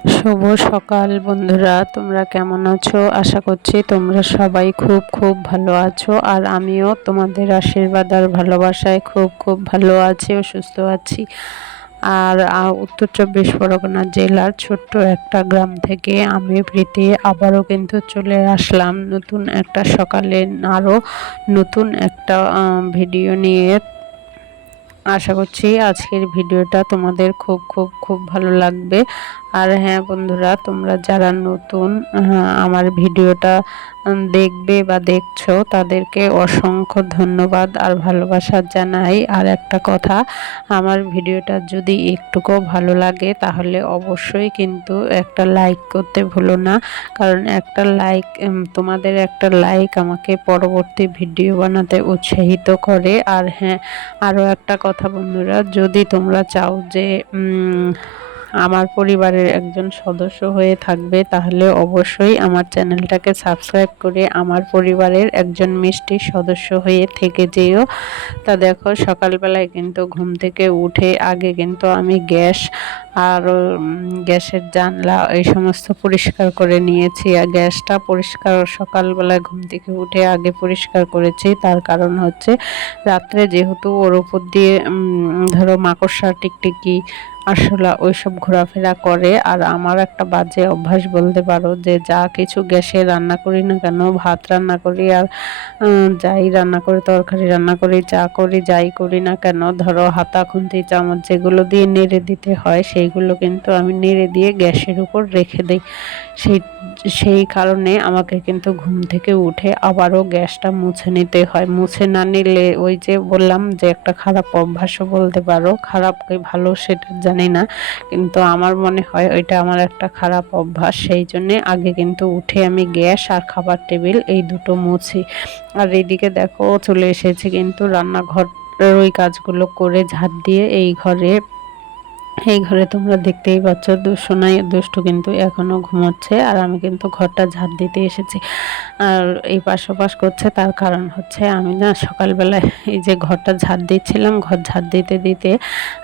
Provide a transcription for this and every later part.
শুভ সকাল বন্ধুরা, তোমরা কেমন আছো? আশা করছি তোমরা সবাই খুব খুব ভালো আছো। আর আমিও তোমাদের আশীর্বাদ আর ভালোবাসায় খুব খুব ভালো আছি ও সুস্থ আছি। আর উত্তর চব্বিশ পরগনা জেলার ছোট্ট একটা গ্রাম থেকে আমি প্রীতি আবারও কিন্তু চলে আসলাম নতুন একটা সকালে, আরও নতুন একটা ভিডিও নিয়ে। আশা করছি আজকের ভিডিওটা তোমাদের খুব খুব খুব ভালো লাগবে। আর হ্যাঁ বন্ধুরা, তোমরা যারা নতুন আমার ভিডিওটা দেখবে বা দেখছো, তাদেরকে অসংখ্য ধন্যবাদ আর ভালোবাসা জানাই। আর একটা কথা, আমার ভিডিওটা যদি একটুকুও ভালো লাগে তাহলে অবশ্যই কিন্তু একটা লাইক করতে ভুলো না, কারণ একটা লাইক, তোমাদের একটা লাইক আমাকে পরবর্তী ভিডিও বানাতে উৎসাহিত করে। আর হ্যাঁ, আরও একটা কথা বন্ধুরা, যদি তোমরা চাও যে আমার পরিবারের একজন সদস্য হয়ে থাকবে, তাহলে অবশ্যই আমার চ্যানেলটাকে সাবস্ক্রাইব করে আমার পরিবারের একজন মিষ্টি সদস্য হয়ে থেকে যেও। তা দেখো, সকালবেলায় কিন্তু ঘুম থেকে উঠে আগে কিন্তু আমি গ্যাস আর গ্যাসের জানলা এই সমস্ত পরিষ্কার করে নিয়েছি। আর গ্যাসটা পরিষ্কার সকালবেলায় ঘুম থেকে উঠে আগে পরিষ্কার করেছি, তার কারণ হচ্ছে রাত্রে যেহেতু ওর উপর দিয়ে ধরো মাকড়সা, টিকটিকি, আরশোলা ওইসব ঘোরাফেরা করে। আর আমার একটা বাজে অভ্যাস বলতে পারো, যে যা কিছু গ্যাসে রান্না করি না কেন, ভাত রান্না করি আর যাই রান্না করি, তরকারি রান্না করি, চা করি, যাই করি না কেন, ধরো হাতা, খুন্তি, চামচ যেগুলো দিয়ে নেড়ে দিতে হয়, সেইগুলো কিন্তু আমি নেড়ে দিয়ে গ্যাসের উপর রেখে দিই। সেই সেই কারণে আমাকে কিন্তু ঘুম থেকে উঠে আবারও গ্যাসটা মুছে নিতে হয়। মুছে না নিলে, ওই যে বললাম যে একটা খারাপ অভ্যাসও বলতে পারো, খারাপ কি ভালো সেটা জানি না, কিন্তু আমার মনে হয় ওইটা আমার একটা খারাপ অভ্যাস। সেই জন্যে আগে কিন্তু উঠে আমি গ্যাস আর খাবার টেবিল এই দুটো মুছি। আর এইদিকে দেখো, চলে এসেছি কিন্তু রান্নাঘর, ওই কাজগুলো করে ঝাড় দিয়ে এই ঘরে তোমরা দেখতেই পাচ্ছ সোনাই দুষ্টু কিন্তু এখনো ঘুমোচ্ছে, আর আমি কিন্তু ঘরটা ঝাড় দিতে এসেছি। আর এই পাশাপাশ করছে, তার কারণ হচ্ছে আমি না সকালবেলায় এই যে ঘরটা ঝাড় দিচ্ছিলাম, ঘর ঝাড় দিতে দিতে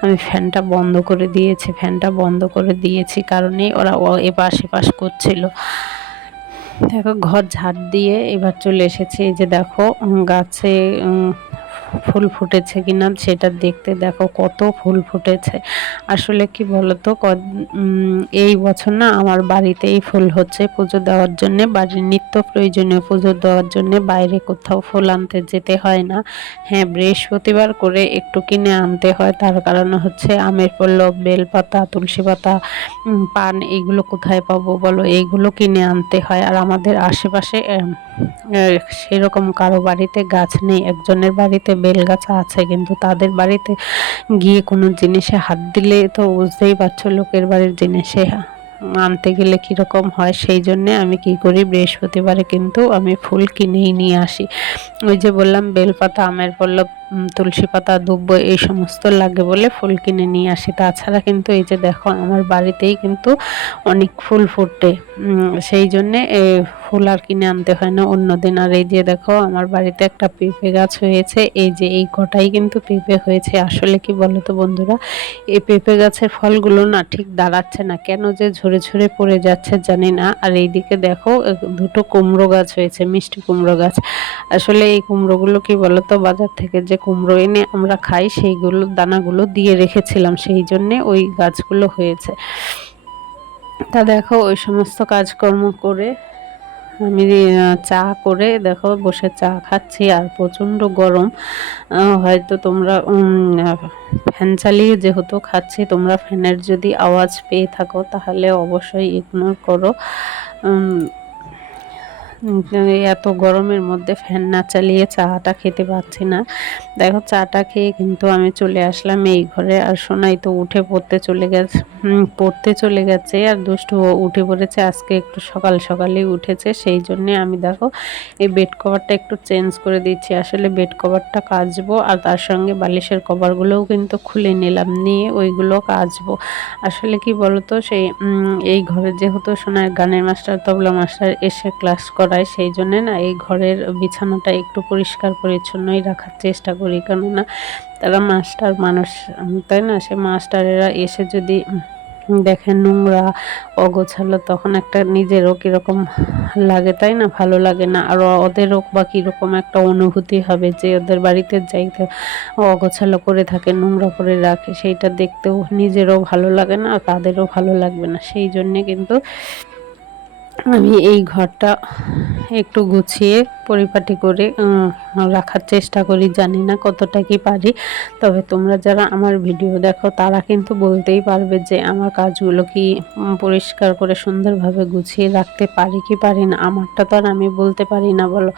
আমি ফ্যানটা বন্ধ করে দিয়েছি। ফ্যানটা বন্ধ করে দিয়েছি কারণেই ওরা এপাশ এপাশ করছিল। দেখো, ঘর ঝাড় দিয়ে এবার চলে এসেছি। এই যে দেখো, গাছে ফুল ফুটেছে কিনা সেটা দেখতে, দেখো কত ফুল ফুটেছে। আসলে কি বলতো, এই বছর না আমার বাড়িতেই ফুল হচ্ছে পুজো দেওয়ার জন্য, বাড়ির নিত্য প্রয়োজনীয় পুজো দেওয়ার জন্য বাইরে কোথাও ফুল আনতে যেতে হয় না। হ্যাঁ, বৃহস্পতিবার করে একটু কিনে আনতে হয়, তার কারণ হচ্ছে আমের পল্লব, বেলপাতা, তুলসী পাতা, পান, এইগুলো কোথায় পাবো বলো, এইগুলো কিনে আনতে হয়। আর আমাদের আশেপাশে সেরকম কারো বাড়িতে গাছ নেই। একজনের বাড়িতে বেল গাছ আছে, কিন্তু তাদের বাড়িতে গিয়ে কোনো জিনিসে হাত দিলে তো বুঝতেই পারছো লোকের বাড়ির জিনিসে আনতে গেলে কীরকম হয়। সেই জন্যে আমি কি করি, বৃহস্পতিবারে কিন্তু আমি ফুল কিনেই নিয়ে আসি। ওই যে বললাম, বেলপাতা, আমের পল্লব, তুলসী পাতা, দুব্ব এই সমস্ত লাগে বলে ফুল কিনে নিয়ে আসি। তাছাড়া কিন্তু এই যে দেখো, আমার বাড়িতেই কিন্তু অনেক ফুল ফোটে, সেই জন্যে ফুল আর কিনে আনতে হয় না অন্য দিন। আর এই যে দেখো, আমার বাড়িতে একটা পেঁপে গাছ হয়েছে, এই যে এই কটাই কিন্তু পেঁপে হয়েছে। আসলে কি বলো তো বন্ধুরা, এই পেঁপে গাছের ফলগুলো না ঠিক দাঁড়াচ্ছে না, কেন যে ঝরে ঝরে পড়ে যাচ্ছে জানি না। আর এইদিকে দেখো, দুটো কুমড়ো গাছ হয়েছে, মিষ্টি কুমড়ো গাছ। আসলে এই কুমড়োগুলো কি বলতো, বাজার থেকে যে কুমড়ো এনে আমরা খাই, সেইগুলো দানাগুলো দিয়ে রেখেছিলাম, সেই জন্যে ওই গাছগুলো হয়েছে। তা দেখো, ওই সমস্ত কাজকর্ম করে আমি চা করে দেখো বসে চা খাচ্ছি। আর প্রচণ্ড গরম, হয়তো তোমরা ফ্যান চালিয়ে যেহেতু খাচ্ছি, তোমরা ফ্যানের যদি আওয়াজ পেয়ে থাকো তাহলে অবশ্যই ইগনোর করো। এত গরমের মধ্যে ফ্যান না চালিয়ে চাটা খেতে পাচ্ছি না। দেখো, চাটা খেয়ে কিন্তু আমি চলে আসলাম এই ঘরে। আর সোনাই তো উঠে পড়তে চলে গেছে, আর দুষ্টু উঠে পড়েছে। আজকে একটু সকাল সকালেই উঠেছে, সেই জন্যে আমি দেখো এই বেড কভারটা একটু চেঞ্জ করে দিচ্ছি। আসলে বেড কভারটা কাচবো, আর তার সঙ্গে বালিশের কভারগুলোও কিন্তু খুলে নিলাম, নিয়ে ওইগুলো কাচবো। আসলে কি বলতো, সেই এই ঘরে যেহেতু সোনার গানের মাস্টার, তবলা মাস্টার এসে ক্লাস করায়, সেই জন্যে না এই ঘরের বিছানাটা একটু পরিষ্কার পরিচ্ছন্নই রাখার চেষ্টা করি। কেননা তারা মাস্টার মানুষ, তাই না, সে মাস্টারেরা এসে যদি দেখেন নোংরা অগোছালো, তখন একটা নিজেরও কীরকম লাগে, তাই না? ভালো লাগে না। আর ওদেরও বা কীরকম একটা অনুভূতি হবে যে ওদের বাড়িতে যাইতে অগোছালো করে থাকে, নোংরা করে রাখে, সেইটা দেখতেও নিজেরও ভালো লাগে না আর তাদেরও ভালো লাগবে না। সেই জন্যে কিন্তু আমি এই ঘরটা একটু গুছিয়ে পরিপাটি করে রাখার চেষ্টা করি। জানি না কতটা কি পারি, তবে তোমরা যারা আমার ভিডিও দেখো তারা কিন্তু বলতেই পারবে যে আমার কাজগুলো কি পরিষ্কার করে সুন্দরভাবে গুছিয়ে রাখতে পারি কি পারি না। আমারটা তো আর আমি বলতে পারি না, বলো?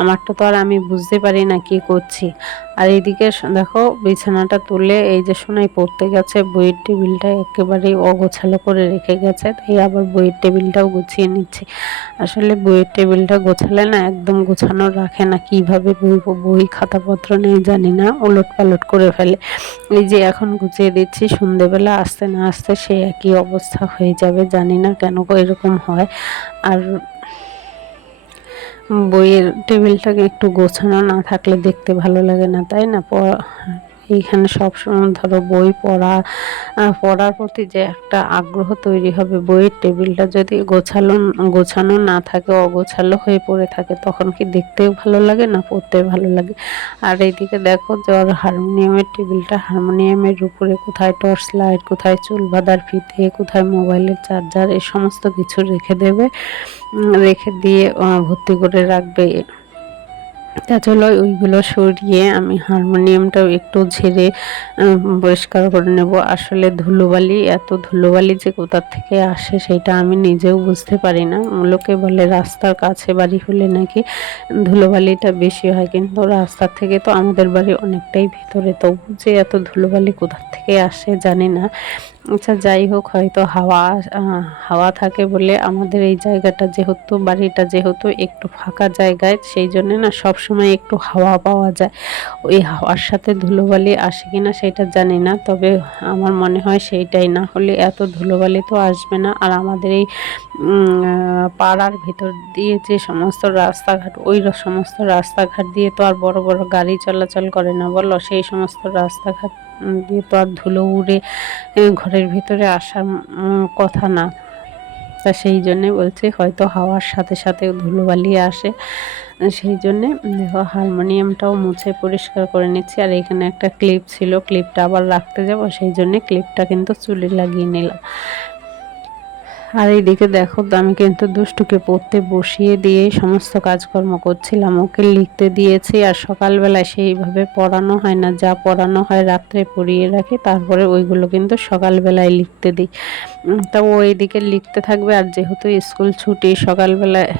আমারটা তো আর আমি বুঝতে পারি না কি করছি। আর এইদিকে দেখো বিছানাটা তুলে এই যে সোনাই পড়তে গেছে, বইয়ের টেবিলটা একেবারেই অগোছালো করে রেখে গেছে, তাই আবার বইয়ের টেবিলটাও গুছিয়ে নিচ্ছি। আসলে বইয়ের টেবিলটা গোছালে না একদম গোছানো রাখে না, কিভাবে বই খাতাপত্র নেই জানি না, ওলট পালট করে ফেলে। এই যে এখন গুছিয়ে দিচ্ছি, সন্ধেবেলা আসতে না আসতে সে একই অবস্থা হয়ে যাবে, জানি না কেন এরকম হয়। আর বইয়ের টেবিলটাকে একটু গোছানো না থাকলে দেখতে ভালো লাগে না, তাই না? এইখানে সবসময় ধরো বই পড়ার প্রতি যে একটা আগ্রহ তৈরি হবে, বইয়ের টেবিলটা যদি গোছানো না থাকে, অগোছালো হয়ে পড়ে থাকে, তখন কি দেখতেও ভালো লাগে না, পড়তেও ভালো লাগে। আর এইদিকে দেখো যে ওর হারমোনিয়ামের টেবিলটা, হারমোনিয়ামের উপরে কোথায় টর্চ লাইট, কোথায় চুল বাঁধার ফিতে, কোথায় মোবাইলের চার্জার, এই সমস্ত কিছু রেখে দেবে, রেখে দিয়ে ভর্তি করে রাখবে। তা চলো ওইগুলো সরিয়ে আমি হারমোনিয়ামটাও একটু ঝেড়ে পরিষ্কার করে নেব। আসলে ধুলোবালি, এত ধুলোবালি যে কোথা থেকে আসে সেটা আমি নিজেও বুঝতে পারি না। লোকে বলে রাস্তার কাছে বাড়ি হলে নাকি ধুলোবালিটা বেশি হয়, কিন্তু রাস্তার থেকে তো আমাদের বাড়ি অনেকটাই ভিতরে, তবু যে এত ধুলোবালি কোথা থেকে আসে জানি না। আচ্ছা যাই হোক, হয়তো হাওয়া থাকে বলে আমাদের এই জায়গাটা, যেহেতু বাড়িটা যেহেতু একটু ফাঁকা জায়গায়, সেই জন্যে না সবসময় একটু হাওয়া পাওয়া যায়। ওই হাওয়ার সাথে ধুলোবালি আসে কিনা সেটা জানি না, তবে আমার মনে হয় সেইটাই, না হলে এত ধুলোবালি তো আসবে না। আর আমাদের এই পাড়ার ভিতর দিয়ে যে সমস্ত রাস্তাঘাট, ওই সমস্ত রাস্তাঘাট দিয়ে তো আর বড় বড় গাড়ি চলাচল করে না, বলো? সেই সমস্ত রাস্তাঘাট দিয়ে তো আর ধুলো উড়ে ঘরের ভিতরে আসার কথা না। তা সেই জন্যে বলছি হয়তো হাওয়ার সাথে সাথে ধুলোবালি আসে, সেই জন্যে দেখো হারমোনিয়ামটাও মুছে পরিষ্কার করে নিচ্ছি। আর এখানে একটা ক্লিপ ছিল, ক্লিপটা আবার রাখতে যাব, সেই জন্যে ক্লিপটা কিন্তু চুলে লাগিয়ে নিলাম। আর এইদিকে দেখো আমি কিন্তু দুষ্টুকে পড়তে বসিয়ে দিয়ে সমস্ত কাজকর্ম করছিলাম, ওকে লিখতে দিয়েছি। আর সকালবেলায় সেইভাবে পড়ানো হয় না, যা পড়ানো হয় রাত্রে পড়িয়ে রাখি, তারপরে ওইগুলো কিন্তু সকালবেলায় লিখতে দিই। তা ও এইদিকে লিখতে থাকবে। আর যেহেতু স্কুল ছুটি, সকালবেলায়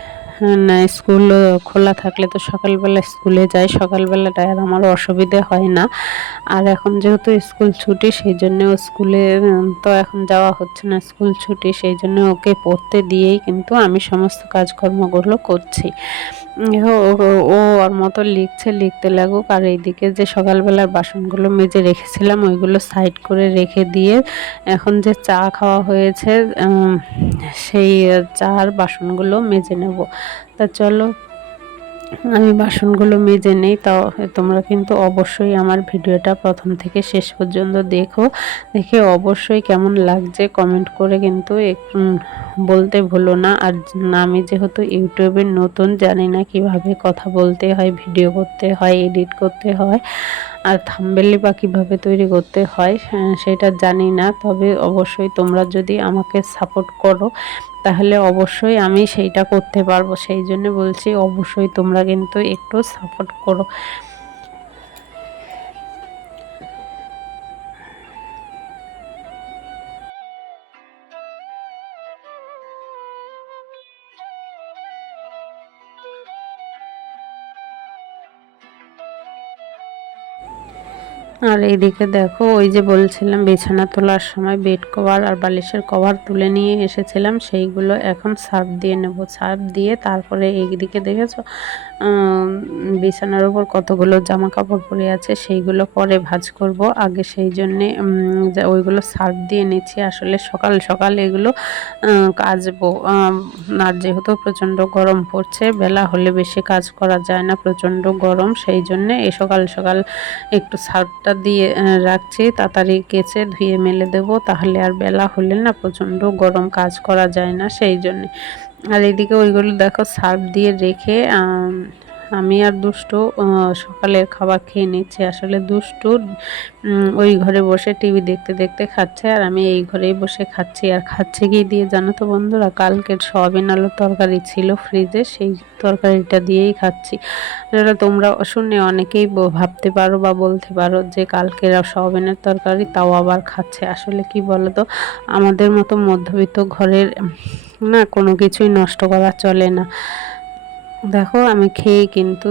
না স্কুল খোলা থাকলে তো সকালবেলা স্কুলে যায়, সকালবেলাটায় আর আমার অসুবিধে হয় না। আর এখন যেহেতু স্কুল ছুটি, সেই জন্য ও স্কুলে তো এখন যাওয়া হচ্ছে না, স্কুল ছুটি, সেই জন্য ওকে পড়তে দিয়েই কিন্তু আমি সমস্ত কাজকর্মগুলো করছি। ও ওর মতো লিখছে, লিখতে লাগুক। আর এইদিকে যে সকালবেলার বাসনগুলো মেজে রেখেছিলাম ওইগুলো সাইড করে রেখে দিয়ে এখন যে চা খাওয়া হয়েছে সেই চার বাসনগুলো মেজে নেব। তা চলো আমি বাসনগুলো মেজে নেই। তাও তোমরা কিন্তু অবশ্যই আমার ভিডিওটা প্রথম থেকে শেষ পর্যন্ত দেখো, দেখে অবশ্যই কেমন লাগছে কমেন্ট করে কিন্তু বলতে ভুলো না। আর আমি যেহেতু ইউটিউবে নতুন, জানি না কিভাবে কথা বলতে হয়, ভিডিও করতে হয়, এডিট করতে হয়, আর থাম্বনেল বা কীভাবে তৈরি করতে হয় সেটা জানি না। তবে অবশ্যই তোমরা যদি আমাকে সাপোর্ট করো তাহলে অবশ্যই আমি সেইটা করতে পারবো, সেই জন্য বলছি অবশ্যই তোমরা কিন্তু একটু সাপোর্ট করো। আর এইদিকে দেখো ওই যে বলছিলাম বিছানা তোলার সময় বেড কভার আর বালিশের কভার তুলে নিয়ে এসেছিলাম, সেইগুলো এখন সার্ফ দিয়ে নেব। সার্ফ দিয়ে তারপরে এইদিকে দেখেছো বিছানার উপর কতগুলো জামা কাপড় পরে আছে, সেইগুলো পরে ভাঁজ করব আগে, সেই জন্যে ওইগুলো সার্ফ দিয়ে নিচ্ছি। আসলে সকাল সকাল এগুলো কাচবো। আর যেহেতু প্রচণ্ড গরম পড়ছে, বেলা হলে বেশি কাজ করা যায় না, প্রচণ্ড গরম, সেই জন্যে এই সকাল সকাল একটু সার্ফটা ভাতটা দিয়ে রাখছি, তাড়াতাড়ি কেচে ধুয়ে মেলে দেবো, তাহলে আর বেলা হলে না প্রচণ্ড গরম, কাজ করা যায় না, সেই জন্যে। আর এদিকে ওইগুলো দেখো সার্ফ দিয়ে রেখে আমি আর দুষ্টু সকালের খাবার খেয়ে নিচ্ছি। আসলে দুষ্টু ওই ঘরে বসে টিভি দেখতে দেখতে খাচ্ছে, আর আমি এই ঘরেই বসে খাচ্ছি। আর খাচ্ছে কি দিয়ে জানো তো বন্ধুরা, কালকের সয়াবিন আলুর তরকারি ছিল ফ্রিজে, সেই তরকারিটা দিয়েই খাচ্ছি। যেটা তোমরা শুনে অনেকেই ভাবতে পারো বা বলতে পারো যে কালকের সয়াবিনের তরকারি তাও আবার খাচ্ছে। আসলে কি বলো তো, আমাদের মতো মধ্যবিত্ত ঘরের না কোনো কিছুই নষ্ট করা চলে না। দেখো আমি খেয়ে কিন্তু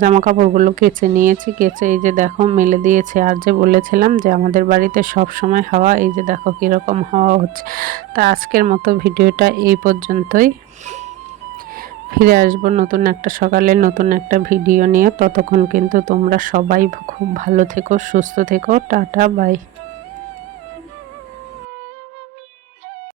জামা কাপড়গুলো কেচে নিয়েছি, কেচে এই যে দেখো মেলে দিয়েছে। আর যে বলেছিলাম যে আমাদের বাড়িতে সব সময় হাওয়া, এই যে দেখো কীরকম হাওয়া হচ্ছে। তা আজকের মতো ভিডিওটা এই পর্যন্তই। ফিরে আসবো নতুন একটা সকালে নতুন একটা ভিডিও নিয়ে। ততক্ষণ কিন্তু তোমরা সবাই খুব ভালো থেকো, সুস্থ থেকো। Tata, by.